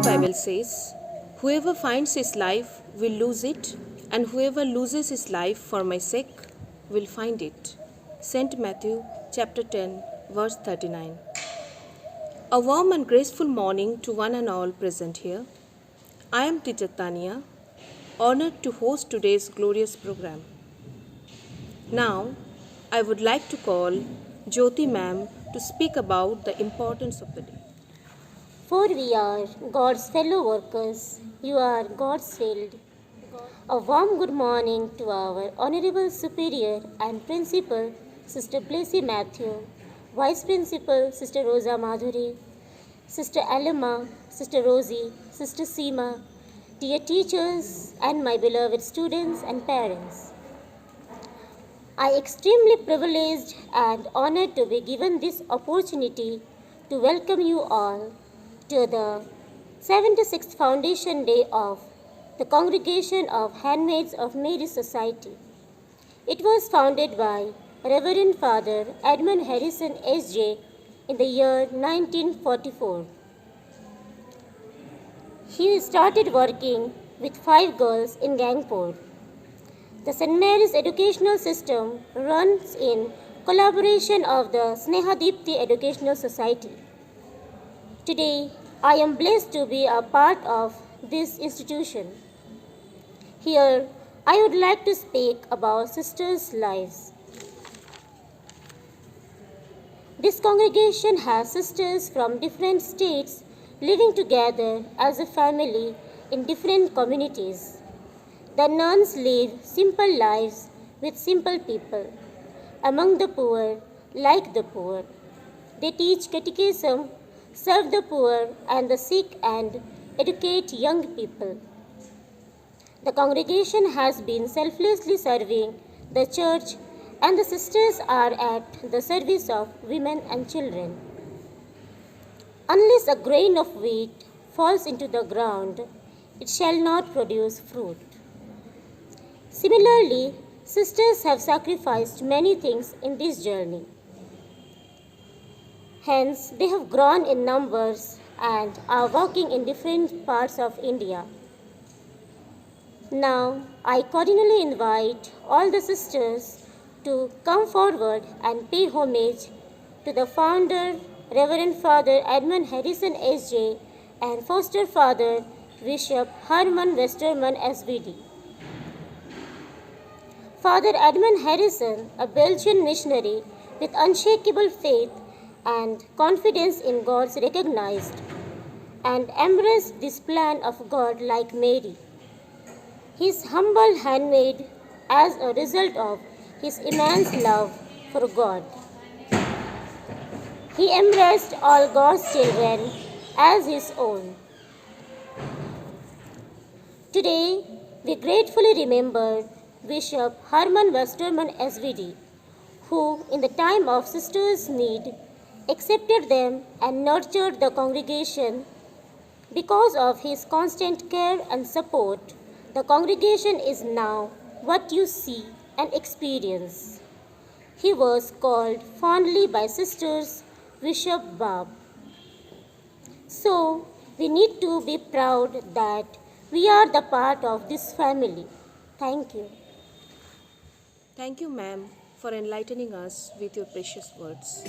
Holy Bible says, "Whoever finds his life will lose it, and whoever loses his life for my sake will find it." St. Matthew chapter 10, verse 39. A warm and graceful morning to one and all present here. I am Teacher Tania, honored to host today's glorious program. Now, I would like to call Jyoti ma'am to speak about the importance of the day. For we are God's fellow workers, you are God's field. A warm good morning to our Honorable Superior and Principal, Sister Blessy Matthew, Vice Principal, Sister Rosa Madhuri, Sister Alima, Sister Rosie, Sister Seema, dear teachers and my beloved students and parents. I am extremely privileged and honored to be given this opportunity to welcome you all to the 76th Foundation Day of the Congregation of Handmaids of Mary Society. It was founded by Reverend Father Edmund Harrison S.J. in the year 1944. He started working with 5 girls in Gangpur. The St. Mary's educational system runs in collaboration of the Snehadipti Educational Society. Today, I am blessed to be a part of this institution. Here, I would like to speak about sisters' lives. This congregation has sisters from different states living together as a family in different communities. The nuns live simple lives with simple people, among the poor, like the poor. They teach catechism, serve the poor and the sick, and educate young people. The congregation has been selflessly serving the church, and the sisters are at the service of women and children. Unless a grain of wheat falls into the ground, it shall not produce fruit. Similarly, sisters have sacrificed many things in this journey. Hence, they have grown in numbers and are working in different parts of India. Now, I cordially invite all the sisters to come forward and pay homage to the founder, Reverend Father Edmund Harrison S.J. and Foster Father Bishop Herman Westerman S.V.D. Father Edmund Harrison, a Belgian missionary with unshakable faith and confidence in God's recognized and embraced this plan of God like Mary. His humble handmaid as a result of his immense love for God. He embraced all God's children as his own. Today, we gratefully remember Bishop Herman Westerman S.V.D., who, in the time of sisters' need, accepted them and nurtured the congregation. Because of his constant care and support, the congregation is now what you see and experience. He was called fondly by sisters Bishop Bab. So, we need to be proud that we are the part of this family. Thank you. Thank you, ma'am, for enlightening us with your precious words.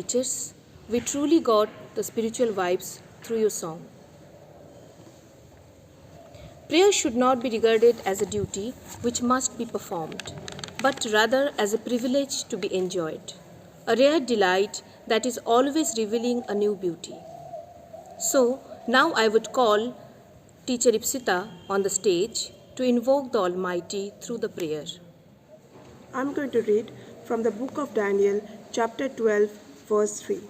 teachers. We truly got the spiritual vibes through your song. Prayer should not be regarded as a duty which must be performed, but rather as a privilege to be enjoyed, a rare delight that is always revealing a new beauty. So, now I would call Teacher Ipsita on the stage to invoke the Almighty through the prayer. I'm going to read from the book of Daniel, chapter 12, verse 3.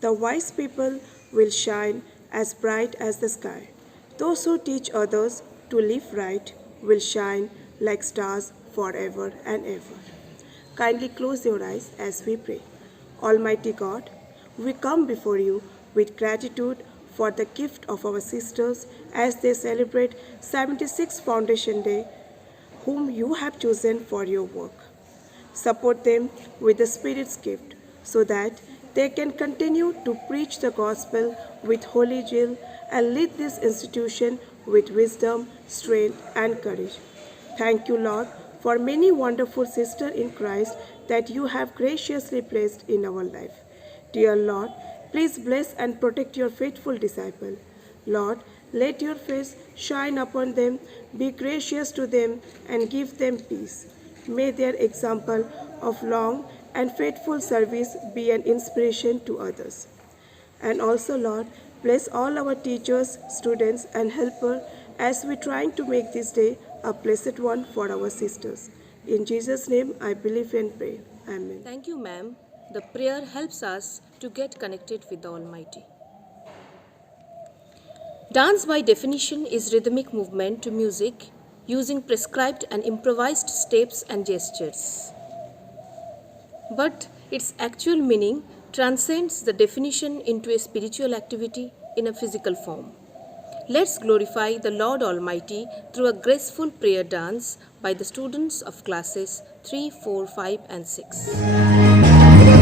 The wise people will shine as bright as the sky. Those who teach others to live right will shine like stars forever and ever. Kindly close your eyes as we pray. Almighty God, we come before you with gratitude for the gift of our sisters as they celebrate 76th Foundation Day, whom you have chosen for your work. Support them with the Spirit's gift so that they can continue to preach the gospel with holy zeal and lead this institution with wisdom, strength, and courage. Thank you, Lord, for many wonderful sisters in Christ that you have graciously placed in our life. Dear Lord, please bless and protect your faithful disciple. Lord, let your face shine upon them, be gracious to them, and give them peace. May their example of long and faithful service be an inspiration to others. And also, Lord, bless all our teachers, students, and helpers as we trying to make this day a blessed one for our sisters. In Jesus' name, I believe and pray. Amen. Thank you, ma'am. The prayer helps us to get connected with the Almighty. Dance, by definition, is rhythmic movement to music using prescribed and improvised steps and gestures. But its actual meaning transcends the definition into a spiritual activity in a physical form. Let's glorify the Lord Almighty through a graceful prayer dance by the students of classes 3, 4, 5, and 6.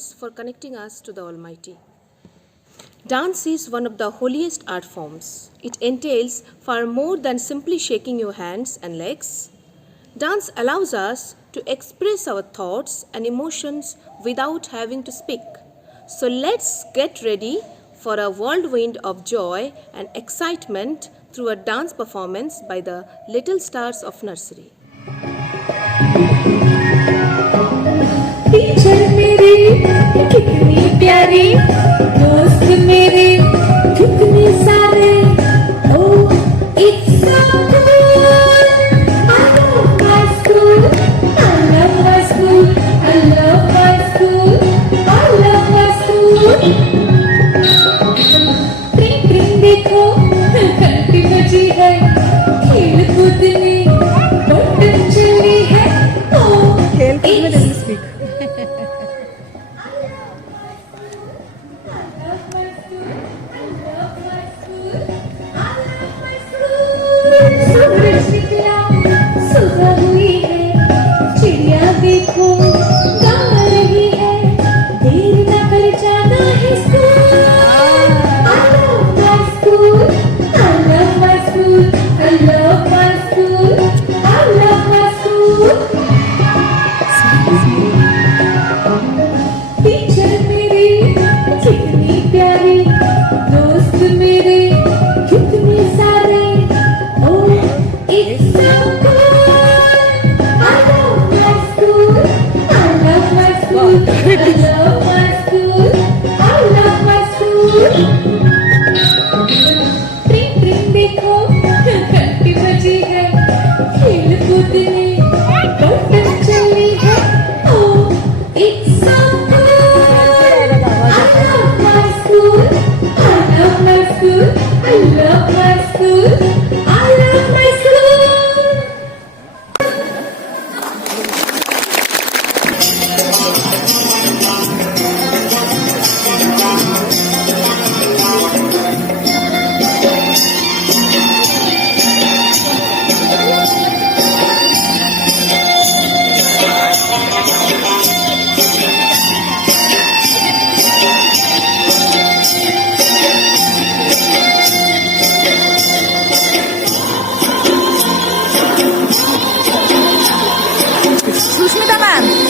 bonds for connecting us to the Almighty. Dance is one of the holiest art forms. It entails far more than simply shaking your hands and legs. Dance allows us to express our thoughts and emotions without having to speak. So let's get ready for a whirlwind of joy and excitement through a dance performance by the Little Stars of Nursery. Teacher मेरी कितनी प्यारी, दोस्त मेरे कितने सारे, oh it's so cool. I love my school, I love my school, I love my school, I love my school. ट्रिंग ट्रिंग देखो घंटी बजी है, खेल कूद में बटन चली है, oh it's सूरज निकला, सुबह हुई है, चिड़िया देखो गा रही है, देर न कर जाना है school. I love my school, I love my school, I love my school, I love my school. Teacher मेरी कितनी प्यारी, दोस्त मेरे कितने सारे, oh it's so cool. I love my school, I love my school, I love my school, I love my school. ट्रिंग ट्रिंग देखो घंटी बजी है, खेल कूद में बटन चली है, oh it's so cool. I love my school, I love my school, I love my school, I love my school.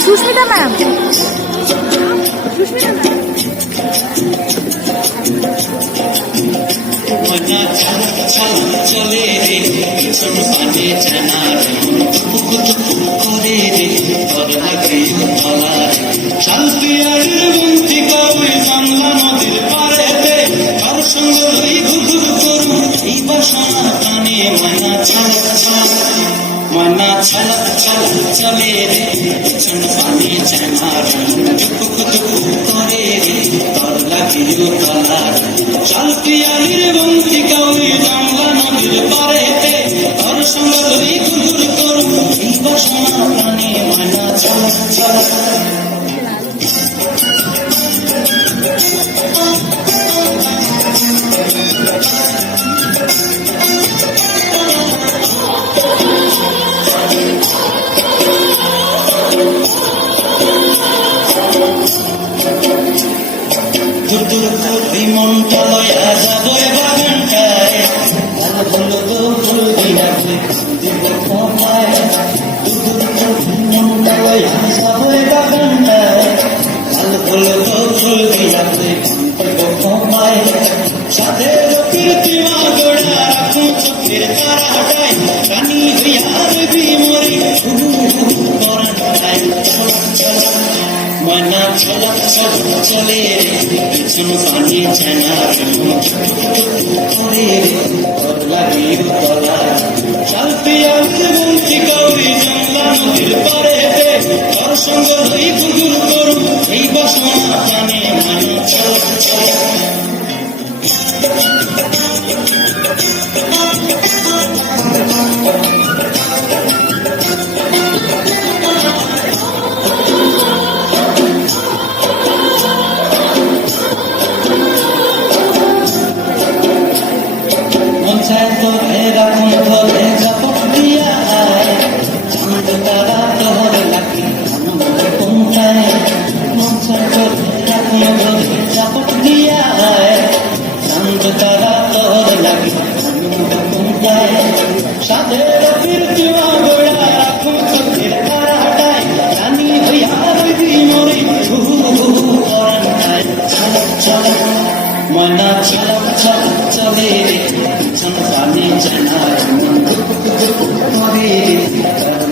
Sushmita ma'am চলে রে পিছন পানে জানার করে রে পর লাগে তলার শালপিয়ারের বন্তি কবে বাংলা নদীর পাড়েতে কার সঙ্গে লই ঘুঘুর করু এই বাসনা টানে ময়না ছালক ছালক চলে রে পিছন পানে জানার করে রে পর লাগে তলার শালপিয়ারের বন্তি কবে বাংলা নদীর পাড়েতে কার সঙ্গে লই ঘুঘুর করু এই বাসনা টানে ময়না ছালক দুই মনটা লয়া যাবো বাগানটায় ভালো তো ফুল দিয়াছে দিব কমায় মনটা লয়া যাবো বাগানটায় ভালো তো ফুল দিয়াছে দিব কমায় সাথে কীর্তিমা গোড়া রাখুন চোখের তারাটায় রানী হইয়ার বিমরি পরাটায় ময়না ছলক চলে রে পিছন পানি জানার করে রে লাগে তলা শালপিয়ারের বন্তি কৌরি জংলা নদীর পাড়েতে কার সঙ্গে লই ঘুঘুর করু এই বাসনা টানে ময়না ছলক পঞ্চায়েত রাখুন ধরে ঝাপট দিয়া যায় সাথের ফিরতিওয়া গোড়া রাখুন চোখের তারা হটায় জানি হইয়া রইবি মরে করাটায় চল চল ময়না চল চল চলে রে পিছন পানি জানার করে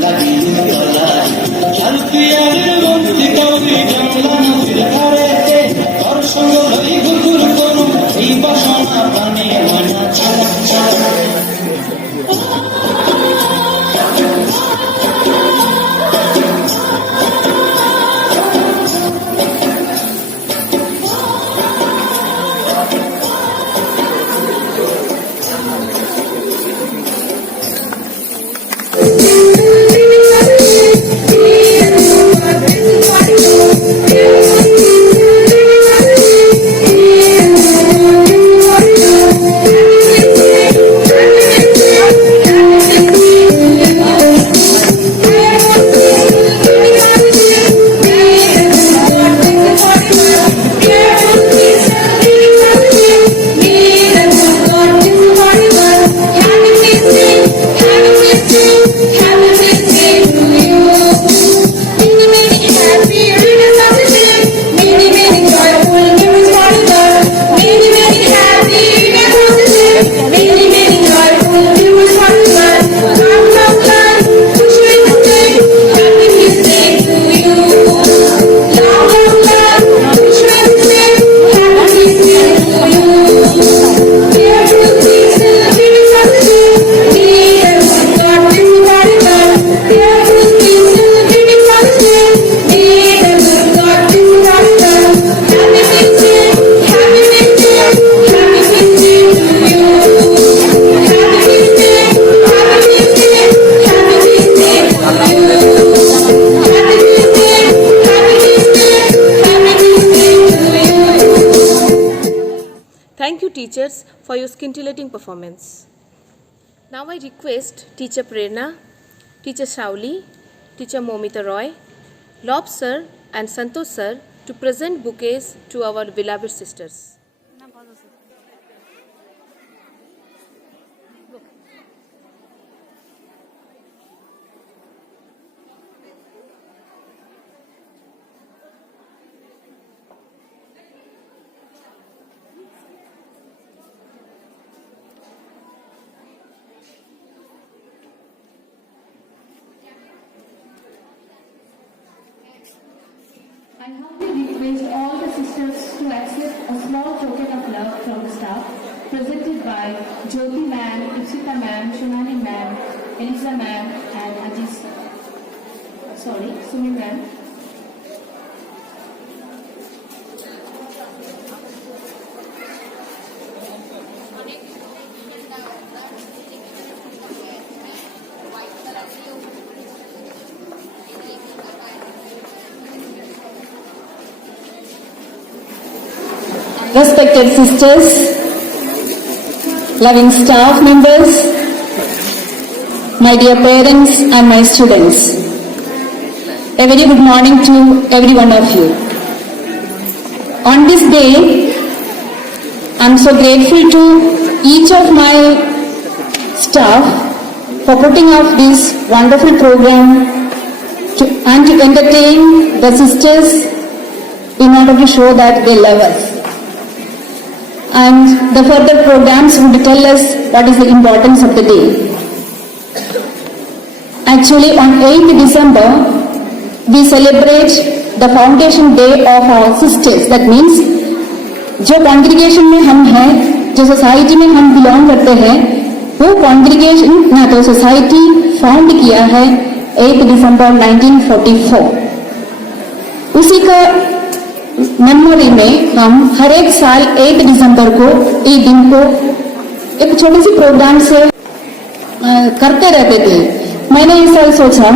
লাগি তলায় চাল পিয়ারের বন্দি কাউরি জমলা নদীর ধারেতে তোর সঙ্গ লই গুরগুর করুন এই বাসনা পানি ময়না চল চল Thank you, teachers, for your scintillating performance. Now I request Teacher Prerna, Teacher Shauli, Teacher Momita Roy, Lob sir and Santosh sir to present bouquets to our beloved sisters. I humbly request all the sisters to accept a small token of love from the staff, presented by Jyoti ma'am, Ipsita ma'am, Shunani ma'am, Elisa ma'am, and Sumi ma'am. Respected sisters, loving staff members, my dear parents and my students, a very good morning to every one of you. On this day, I am so grateful to each of my staff for putting up this wonderful program and to entertain the sisters in order to show that they love us. And the further programs would tell us what is the importance of the day. Actually, on 8th December, we celebrate the foundation day of our sisters. That means, जो congregation में हम हैं, जो society में हम belong करते हैं, वो कॉन्ग्रीगेशन ना तो सोसाइटी फाउंड किया है 8 दिसंबर 1944. उसी का मेमोरी में हम हर एक साल 8 दिसंबर को इस दिन को एक छोटी सी प्रोग्राम से करते रहते थे. मैंने इस साल सोचा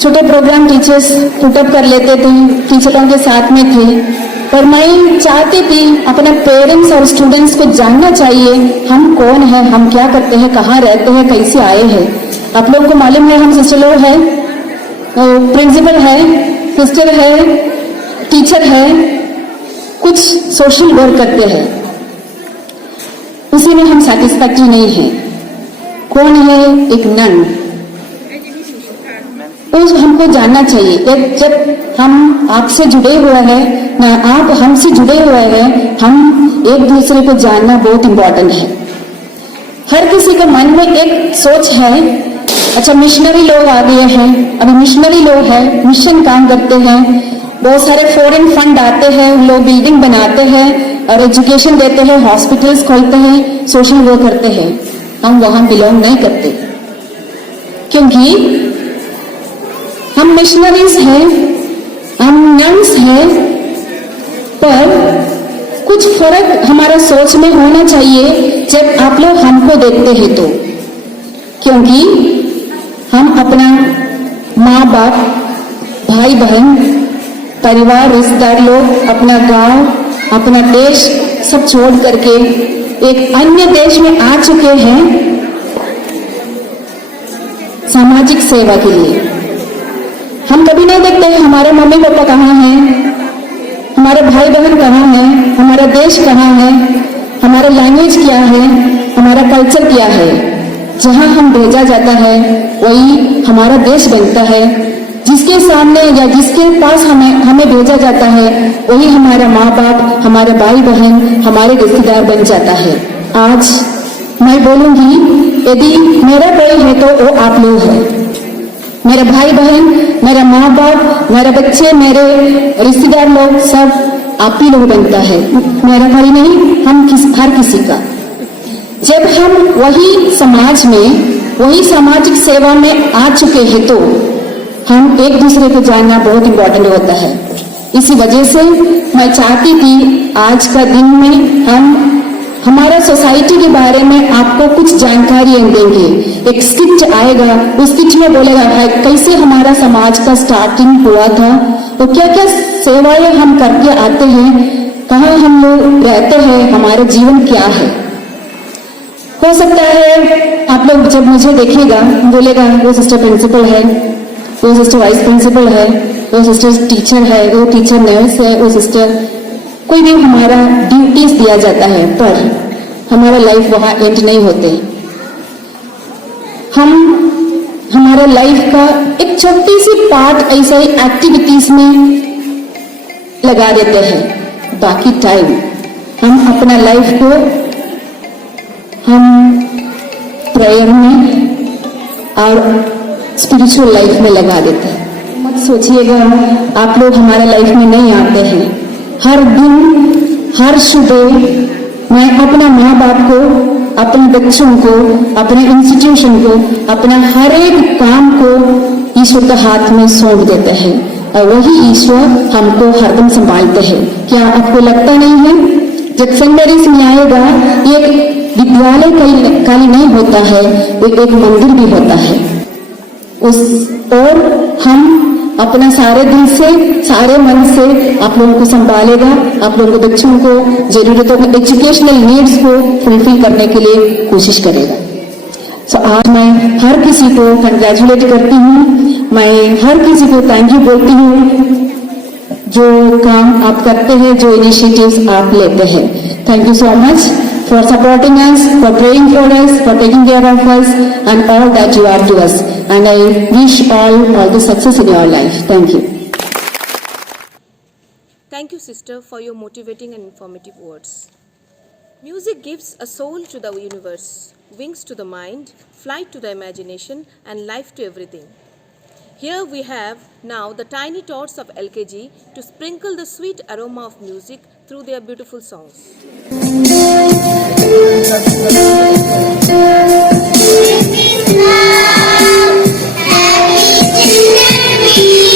छोटे प्रोग्राम टीचर्स पुटअप कर लेते थे, टीचरों के साथ में थे, पर मैं चाहती थी अपने पेरेंट्स और स्टूडेंट्स को जानना चाहिए हम कौन है, हम क्या करते हैं, कहाँ रहते हैं, कैसे आए हैं. आप लोगों को मालूम है हम सिस्टर लोग हैं, प्रिंसिपल है, सिस्टर है, टीचर है, कुछ सोशल वर्क करते हैं, उसी में हम सेटिस्फैक्टरी नहीं है. कौन है एक नन, तो हमको जानना चाहिए। जब हम आपसे जुड़े हुए हैं ना, आप हमसे जुड़े हुए हैं, हम एक दूसरे को जानना बहुत इम्पोर्टेंट है। हर किसी के मन में एक सोच है, अच्छा मिशनरी लोग आ गए हैं, अभी मिशनरी लोग हैं, मिशन काम करते हैं, बहुत सारे फॉरेन फंड आते हैं, लोग बिल्डिंग बनाते हैं और एजुकेशन देते हैं, हॉस्पिटल्स खोलते हैं, सोशल वर्क करते हैं। हम वहां बिलोंग नहीं करते, क्योंकि हम मिशनरीज हैं, हम नन्स हैं, पर कुछ फर्क हमारा सोच में होना चाहिए जब आप लोग हमको देखते हैं तो, क्योंकि हम अपना माँ बाप, भाई बहन, परिवार, रिश्तेदार लोग, अपना गांव, अपना देश सब छोड़ करके एक अन्य देश में आ चुके हैं सामाजिक सेवा के लिए। हम कभी नहीं देखते हैं हमारे मम्मी पापा कहाँ हैं, हमारे भाई बहन कहाँ हैं, हमारा देश कहाँ है, हमारा लैंग्वेज क्या है, हमारा कल्चर क्या है। जहाँ हम भेजा जाता है वही हमारा देश बनता है। जिसके सामने या जिसके पास हमें भेजा जाता है वही हमारा माँ बाप, हमारे भाई बहन, हमारे रिश्तेदार बन जाता है। आज मैं बोलूंगी, यदि मेरा कोई है तो वो आप लोग हैं। मेरे भाई बहन, मेरा माँ बाप, मेरे बच्चे, मेरे रिश्तेदार लोग सब आप ही लोग बनता है। मेरा भाई नहीं, हर किसी का। जब हम वही समाज में, वही सामाजिक सेवा में आ चुके हैं तो हम एक दूसरे को जानना बहुत इम्पोर्टेंट होता है। इसी वजह से मैं चाहती थी आज का दिन में हम हमारा सोसाइटी के बारे में आपको कुछ जानकारियां देंगे। एक स्किट आएगा, उस स्किट में बोलेगा कैसे हमारा समाज का स्टार्टिंग हुआ था, तो क्या क्या सेवाएं हम करके आते हैं, कहाँ हम लोग रहते हैं, हमारा जीवन क्या है। हो सकता है आप लोग जब मुझे देखेगा बोलेगा वो सिस्टर प्रिंसिपल है, वो सिस्टर वाइस प्रिंसिपल है, वो सिस्टर टीचर है, वो टीचर नर्स है, वो सिस्टर, कोई भी हमारा ड्यूटीज दिया जाता है, पर हमारा लाइफ वहां एंड नहीं होते। हम हमारा लाइफ का एक छोटी सी पार्ट ऐसा ही एक्टिविटीज में लगा देते हैं। बाकी टाइम हम अपना लाइफ को हम प्रेयर में और स्पिरिचुअल लाइफ में लगा देते हैं। मत सोचिएगा आप लोग हमारे लाइफ में नहीं आते हैं। हर दिन, हर सुबह मैं अपना माँ बाप को, अपने बच्चों को, अपने इंस्टीट्यूशन को, अपना हर एक काम को ईश्वर के हाथ में सौंप देते हैं और वही ईश्वर हमको हरदम संभालते हैं। क्या आपको लगता नहीं है जब सेंट मैरीज में आएगा, एक विद्यालय खाली नहीं होता है, वो एक मंदिर भी होता है। और हम अपना सारे दिल से, सारे मन से आप लोगों को संभालेगा, आप लोगों के बच्चों को जरूरतों को, एजुकेशनल नीड्स को फुलफिल करने के लिए कोशिश करेगा। सो आज मैं हर किसी को कंग्रेचुलेट करती हूँ, मैं हर किसी को थैंक यू बोलती हूँ जो काम आप करते हैं, जो इनिशिएटिव्स आप लेते हैं। Thank you so much for supporting us, for praying for us, for taking care of us, and all that you are to us. And I wish all the success in your life. Thank you. Thank you, sister, for your motivating and informative words. Music gives a soul to the universe, wings to the mind, flight to the imagination, and life to everything. Here we have now the tiny tots of LKG to sprinkle the sweet aroma of music through their beautiful songs. Thank you.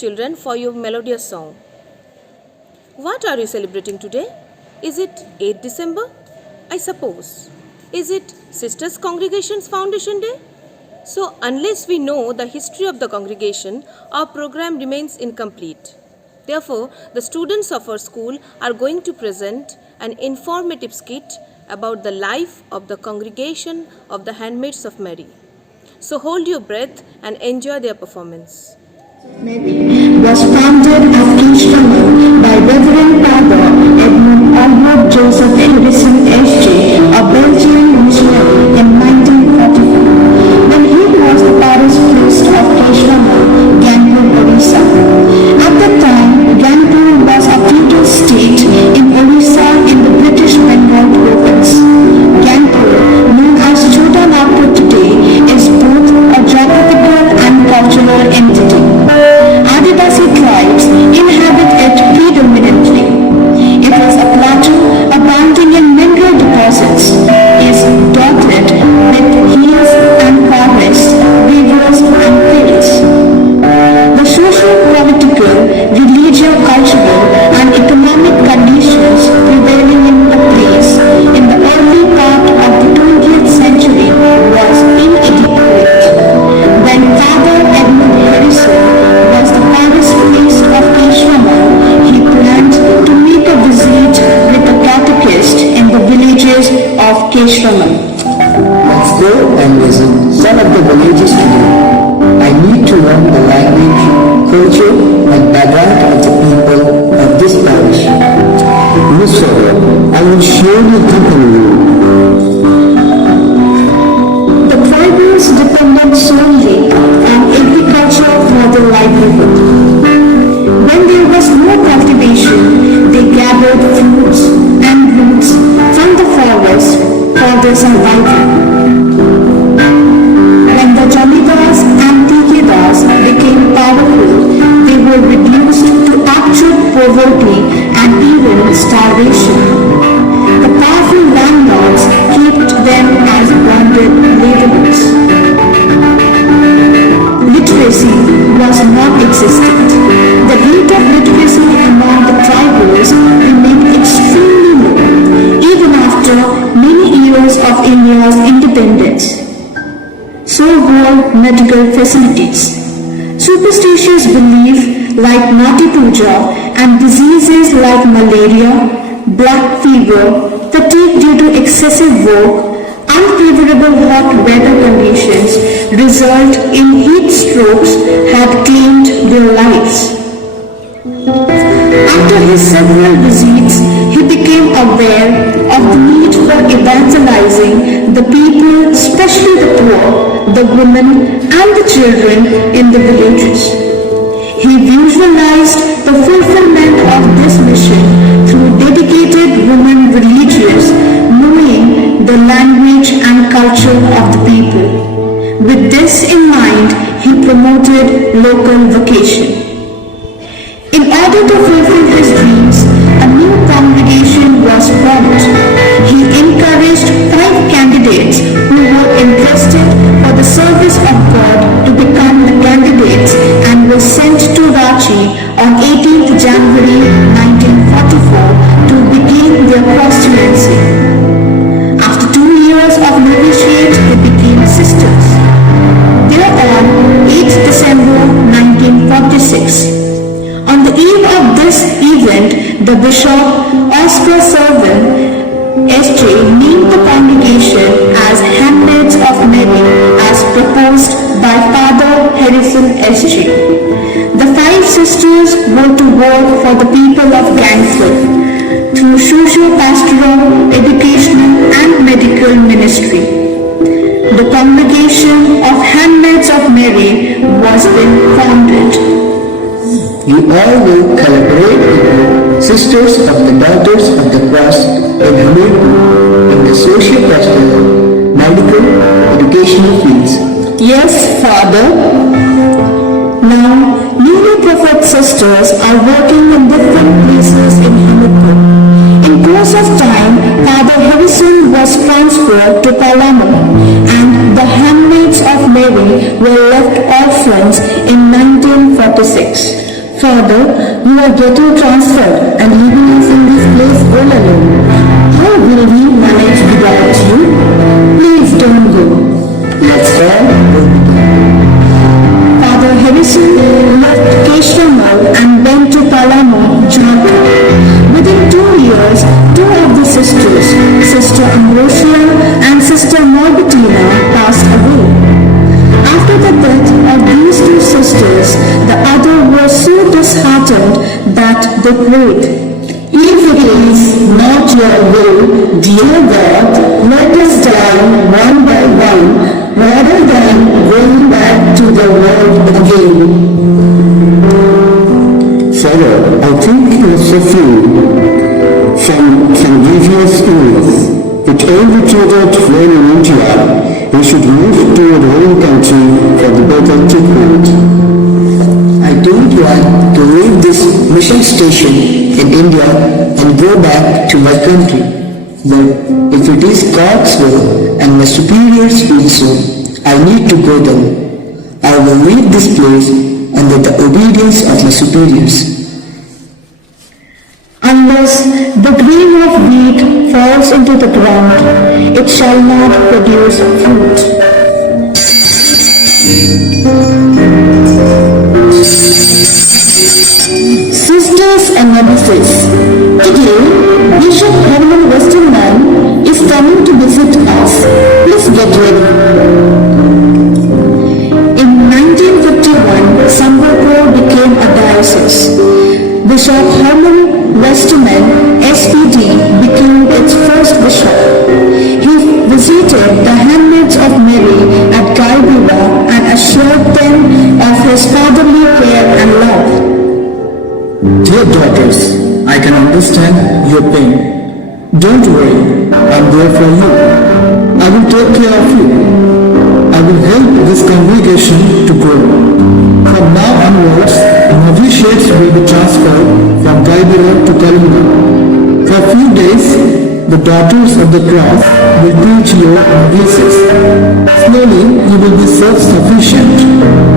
children, for your melodious song. What are you celebrating today? Is it 8th December? I suppose. Is it Sisters Congregation's Foundation Day? So, unless we know the history of the congregation, our program remains incomplete. Therefore, the students of our school are going to present an informative skit about the life of the congregation of the Handmaids of Mary. So, hold your breath and enjoy their performance. Was founded at Kinshasa by Reverend Father Edmund Albert Joseph Harrison S.J., a Belgian missionary, in 1944, when he was the parish priest of Kinshasa, Ganpur, Orissa. At that time, Ganpur was a feudal state in Orissa in the British Bengal province. Ganpur, known as Chota Nagpur today, is both a geographical and cultural entity. Adivasi tribes inhabit it predominantly. It is a plateau abounding in mineral deposits, is dotted with hills and forests, rivers and fields. The socio-political, religio-cultural and economic conditions prevailing in the place in the early part of the 20th century was inadequate. When Father Edmund Harrison was the parish priest of Kinshasa, he planned to make a visit with a catechist in the villages of Kinshasa. Let's go and visit some of the villages today. I need to learn the language, culture and background of the people of this parish. Listen, I will surely accompany you. The tribals depended solely on agriculture for their livelihood. When there was no cultivation, they gathered fruits and roots from the forest for their survival. When the Jamidars and Tikidars became powerful, they were reduced to actual poverty and even starvation. The powerful landlords kept them as bonded laborers. Literacy was non-existent. The rate of literacy among the tribals remained extremely low, even after many years of India's independence. So were medical facilities. Superstitious belief like Nati Puja and diseases like malaria, black fever, fatigue due to excessive work, unfavorable hot weather conditions result in heat strokes had claimed their lives. After his several visits, he became aware of the need for evangelizing the people, especially the poor, the women and the children in the villages. He visualized the fulfillment of this mission through dedicated women religious, knowing the language and culture of the people. With this in mind, he promoted local vocation. In order to fulfill his dreams, a new congregation was formed. He encouraged 5 candidates who were interested for the service of God to become the candidates and were sent to Ranchi on 18th January 1944 to begin their constituency. After 2 years of novitiate, they became sisters. Thereon, 8th December 1946. On the eve of this event, the Bishop Oscar Servan S.J. named the congregation as Handmaids of Mary as proposed by Father Harrison S.J. The 5 sisters were to work for the people of Ganpur through socio-pastoral, educational and medical ministry. The congregation of Handmaids of Mary was then founded. You all will collaborate with the Sisters of the Daughters of the Cross in Hamirpur in the socio-pastoral, medical, educational fields. Yes, Father. Now, newly prophet sisters are working in different places in Hamirpur. In course of time, Father Harrison was transferred to Palamur and the Handmaids of Mary were left orphans in 1946. Father, you are getting transferred and leaving us in this place all alone. How will we manage without you? Please don't go. Let's all go together. Father Harrison left Keshwamal and went to Palamo, Jharkhand. Within 2 years, two of the sisters, Sister Ambrosia and Sister Morgatina, passed away. After the death of these two sisters, the other was so disheartened that they prayed, If it is not your will, dear God, let us die one by one, rather than going back to the world again. Father, I think you are suffering from grievous illness. With every children flown in India, you should move to your home country for the better treatment. I don't want to leave this mission station in India and go back to my country. But if it is God's will and my superiors will so, I need to go then. I will leave this place under the obedience of my superiors. unless the grain of wheat falls into the ground, it shall not produce fruit. Sisters and novices, today Bishop Herman Westerman is coming to visit us. Please get ready. In 1951, Sambalpur became a diocese. Bishop Herman Westerman, SPD, became its first bishop. He visited the handmaids of Mary at Gaibura and assured them of his fatherly care and love. Dear daughters, I can understand your pain. Don't worry, I'm there for you. I will take care of you. I will help this congregation to grow. From now onwards, novitiates will be transferred from Gaibura to Kalinga. For a few days, the daughters of the cross will teach your novices. Slowly, you will be self-sufficient.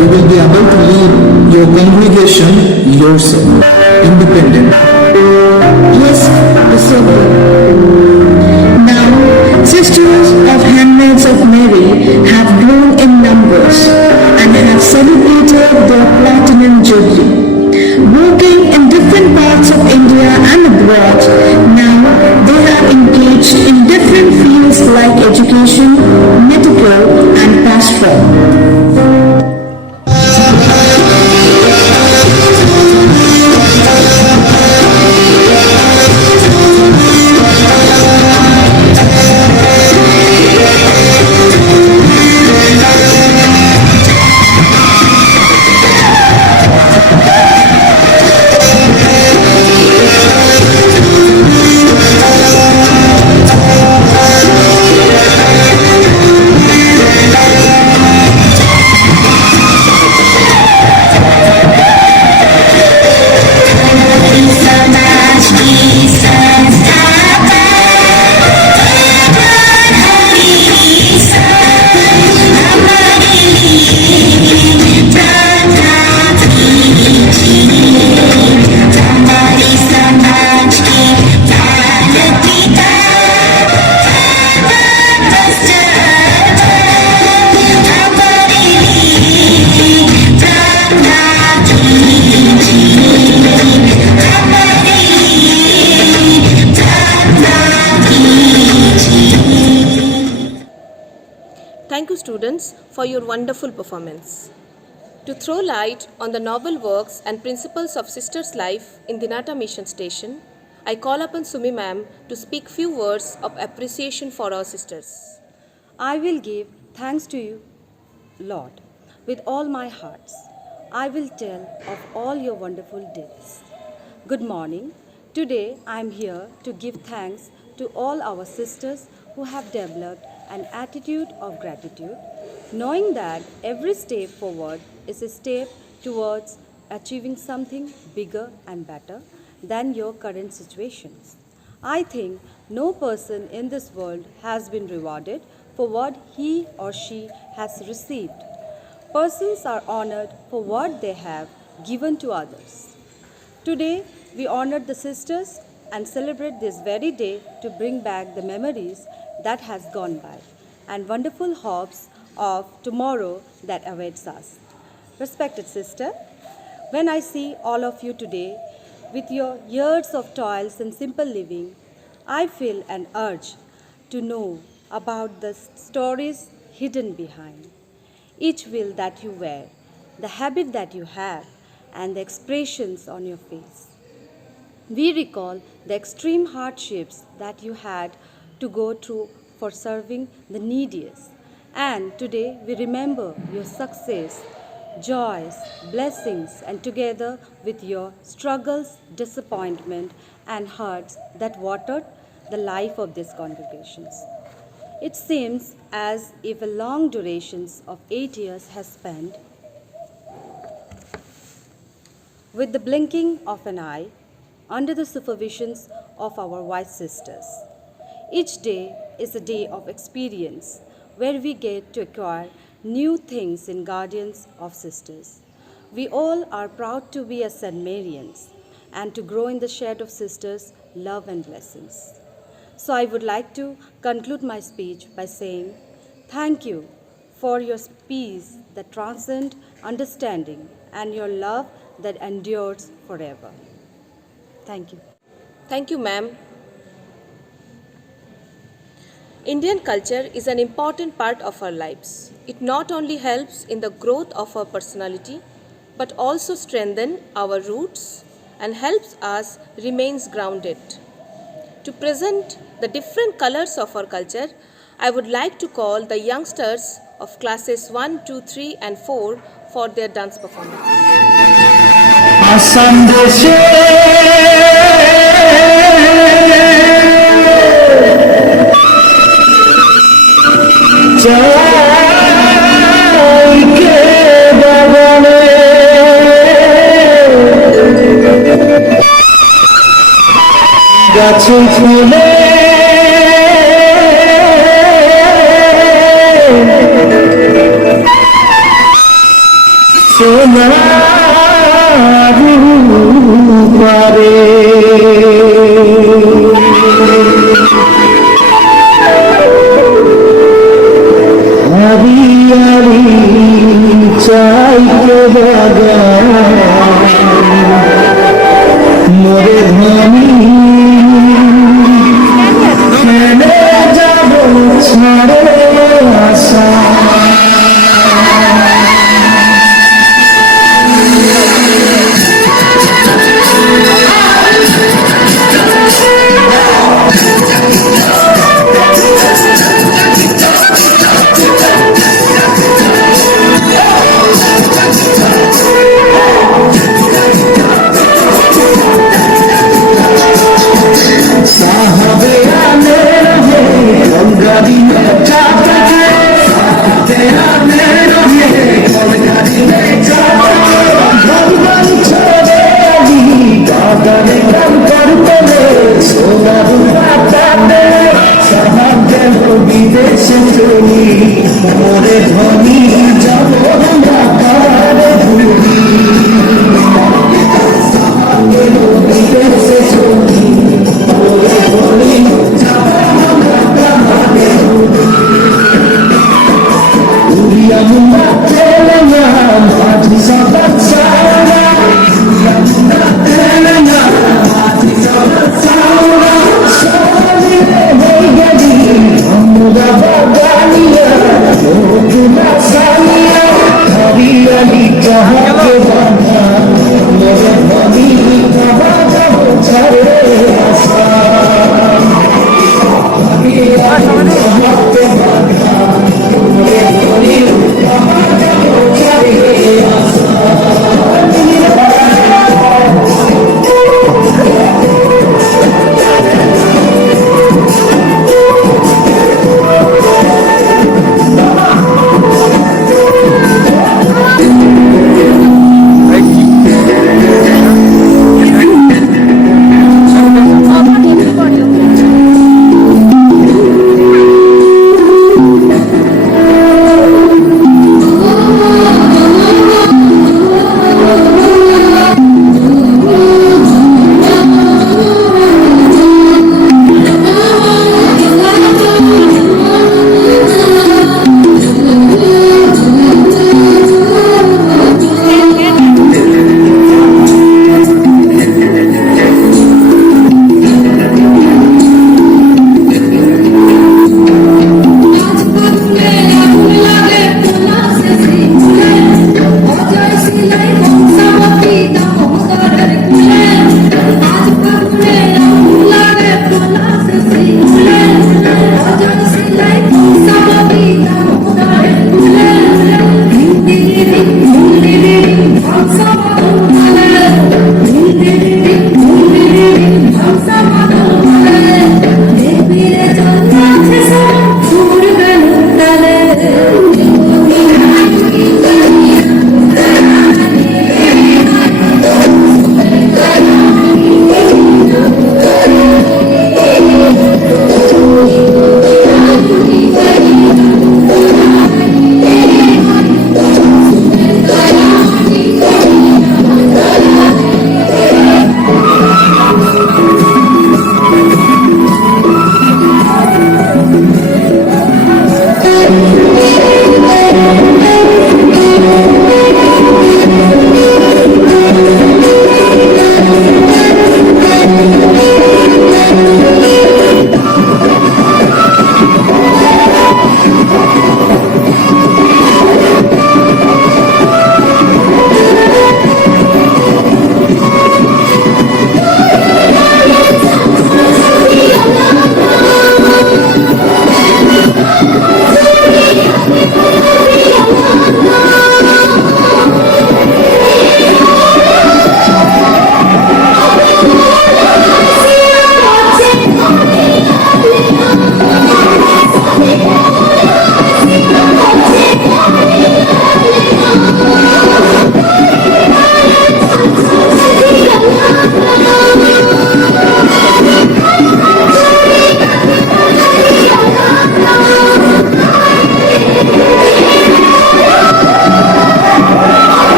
You will be able to lead your congregation yourself, independent. Yes, Bishop. Now, sisters of handmaids of Mary have grown in numbers and have celebrated their platinum jubilee. Working in different parts of India and abroad, now they have engaged in different fields like education, medical and pastoral. Thank you, students, for your wonderful performance. To throw light on the noble works and principles of Sisters' life in Dinata Mission Station, I call upon Sumi ma'am to speak few words of appreciation for our sisters. I will give thanks to you, Lord, with all my heart. I will tell of all your wonderful deeds. Good morning. Today I am here to give thanks to all our sisters who have developed an attitude of gratitude, knowing that every step forward is a step towards achieving something bigger and better than your current situations. I think no person in this world has been rewarded for what he or she has received. Persons are honored for what they have given to others. Today, we honor the sisters and celebrate this very day to bring back the memories that has gone by and wonderful hopes of tomorrow that awaits us. Respected sister, when I see all of you today with your years of toils and simple living, I feel an urge to know about the stories hidden behind. Each will that you wear, the habit that you have, and the expressions on your face. We recall the extreme hardships that you had to go through for serving the neediest. And today we remember your success, joys, blessings, and together with your struggles, disappointment, and hurts that watered the life of these congregations. It seems as if a long duration of 8 years has spent with the blinking of an eye under the supervisions of our wise sisters. Each day is a day of experience where we get to acquire new things in guardians of sisters. We all are proud to be as St. Marians and to grow in the shade of sisters' love and blessings. So I would like to conclude my speech by saying thank you for your peace that transcends understanding and your love that endures forever. Thank you. Thank you, ma'am. Indian culture is an important part of our lives. It not only helps in the growth of our personality, but also strengthens our roots and helps us remain grounded. To present the different colors of our culture, I would like to call the youngsters of classes 1, 2, 3 and 4 for their dance performance. গাছে ফুলে সোনার রূপারে হরিয়ারি চাইতে বাগান মোরে ধানি খেলে যাব ছাড়ে আসা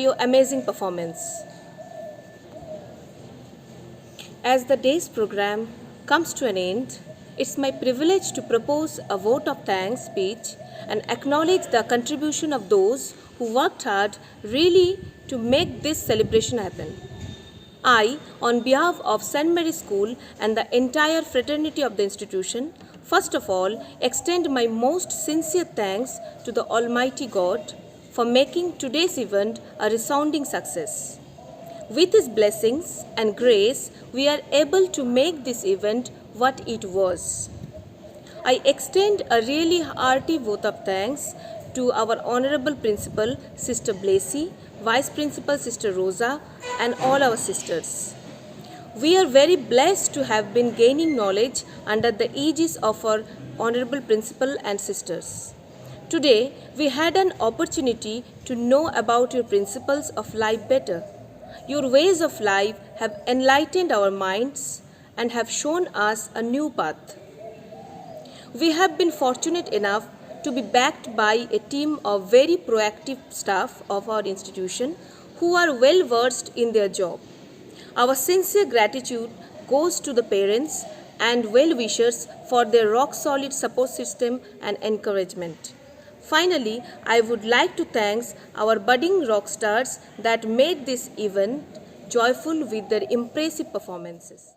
your amazing performance. As the day's program comes to an end, it's my privilege to propose a vote of thanks speech and acknowledge the contribution of those who worked hard really to make this celebration happen. I, on behalf of St. Mary's School and the entire fraternity of the institution, first of all, extend my most sincere thanks to the Almighty God for making today's event a resounding success. With His blessings and grace, we are able to make this event what it was. I extend a really hearty vote of thanks to our Honorable Principal, Sister Blasey, Vice Principal, Sister Rosa, and all our sisters. We are very blessed to have been gaining knowledge under the aegis of our Honorable Principal and sisters. Today, we had an opportunity to know about your principles of life better. Your ways of life have enlightened our minds and have shown us a new path. We have been fortunate enough to be backed by a team of very proactive staff of our institution who are well versed in their job. Our sincere gratitude goes to the parents and well-wishers for their rock-solid support system and encouragement. Finally, I would like to thank our budding rock stars that made this event joyful with their impressive performances.